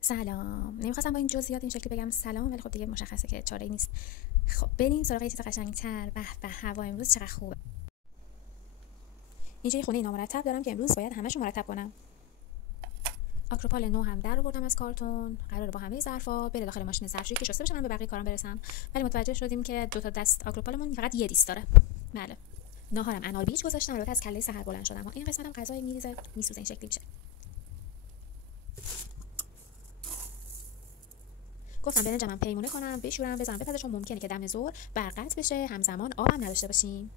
سلام. نمیخواستم با این جزئیات این شکلی بگم سلام، ولی خب دیگه مشخصه که چاره‌ای نیست. خب بریم سراغ یه چیز قشنگ‌تر. به به، هوا امروز چقدر خوبه. اینجا یه خونه نامرتب دارم که امروز باید همه‌شو مرتب کنم. آکروپال نو هم در آوردم از کارتون، قراره با همه ظرفا بره داخل ماشین ظرفشویی که شسته بشه من به بقیه کارام برسم. ولی متوجه شدیم که دو تا دست آکروپالمون فقط یه دیس داره. بله. ناهارم انار بیج گذاشتم، البته از کله سحر بلند شدم. این قسمتم غذای میریزه میسوزه، این شکلی میشه. گفتم برنجم پیمونه کنم، بشورم، بذارم بپزه، چون ممکنه که دم ظهر برق قطع بشه، همزمان آبم نداشته باشیم.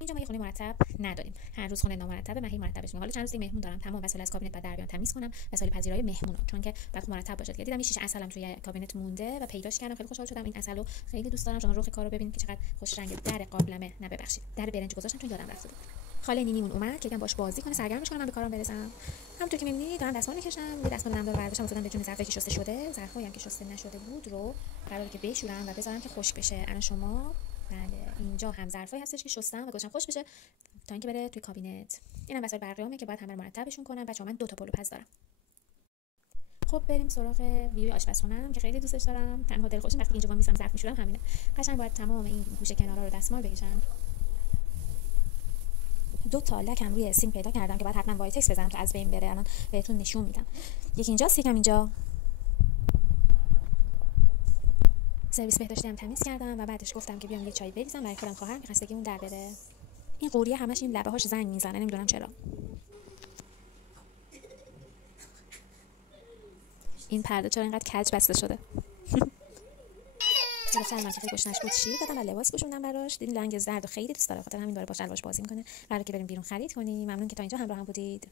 اینجا ما یه خونه مرتب نداریم. هر روز خونه نامرتبه، مهی مرتبش میکنه. حالا چند روزی مهمون دارم، تمام وسایل از کابینت بعد در بیان تمیز کنم، وسایل پذیرایی مهمونو، چون که بعد مرتب باشه. دیدم این شیشه عسلم توی کابینت مونده و پیداش کردم، خیلی خوشحال شدم. این عسلو خیلی دوست دارم. شما رخ کارو ببینید که چقدر خوش رنگه. در قابلمه، نه ببخشید، در برنج گذاشتم چون یادم رفته بود. خاله نینیمون اومد که یکم باش بازی کنه، سرگرمش کنم، من به کارم برسم. همونطور که می‌بینید دارم دستمال می‌کشم، یه دستمال نمدار برداشتم، افتادم به جون ظرفی که شسته شده. ظرفایی هم که شسته نشده بود رو قراره که بشورم و بذارم که خشک بشه. الان شما بله، اینجا هم ظرفایی هستش که شستم و گذاشتم خشک بشه تا اینکه بره توی کابینت. اینم وسایل برقیامه که باید همه رو مرتبشون کنم. بچه‌ها من 2 تا پلوپز دارم. خب بریم سراغ ویوی آشپزخونه‌ام که خیلی دوستش دارم. تنها دلخوشم وقتی اینجا میسم ظرف میشورم همینه. قشنگ باید تمام این گوشه کنارا رو دستمال بکشم. 2 تا لکم روی سینک پیدا کردم که باید حتما وایتکس بزنم تا از بین بره. الان بهتون نشون میدم. یکی اینجاست، یکم اینجا. سرویس بهداشتی هم تمیز کردم و بعدش گفتم که بیام یه چای بریزم برای خودم، خواهرم که خستگیمون در بره. این قوریه همش این لبه‌هاش زنگ میزنه، نمیدونم چرا. این پرده چرا اینقدر کج بسته شده؟ گفتم من که خیلی گشنش بود شیر دادم و لباس پوشوندم براش. دیدین رنگ زرد و خیلی دوست داره، خاطر همین داره با شلوارش بازی میکنه. قراره که بریم بیرون خرید کنیم. ممنون که تا اینجا همراه هم بودید.